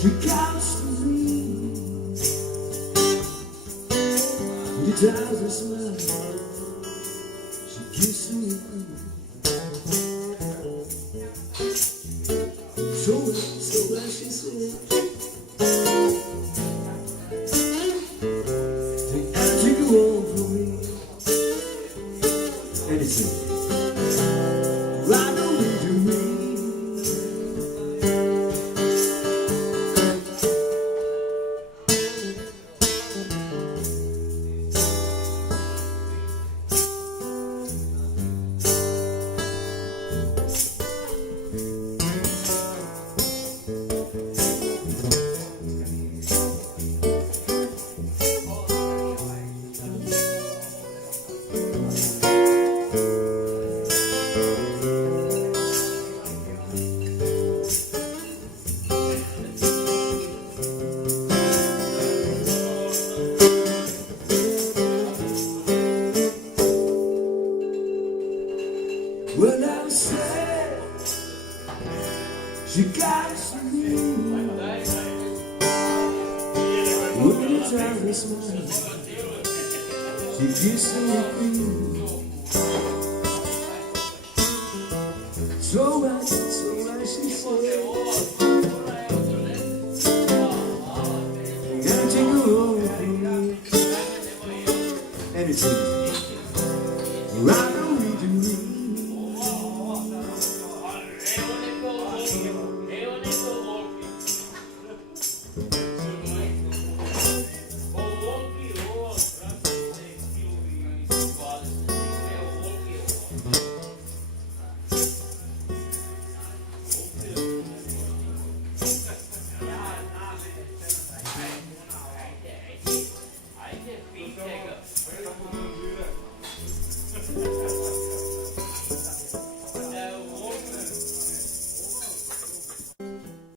She comes to me, she tells her smile, she kisses me. So as she said, take you home for me. Anything, I don't need you, me. When I'm sad, she comes to me. When it's time to smile, she kisses me.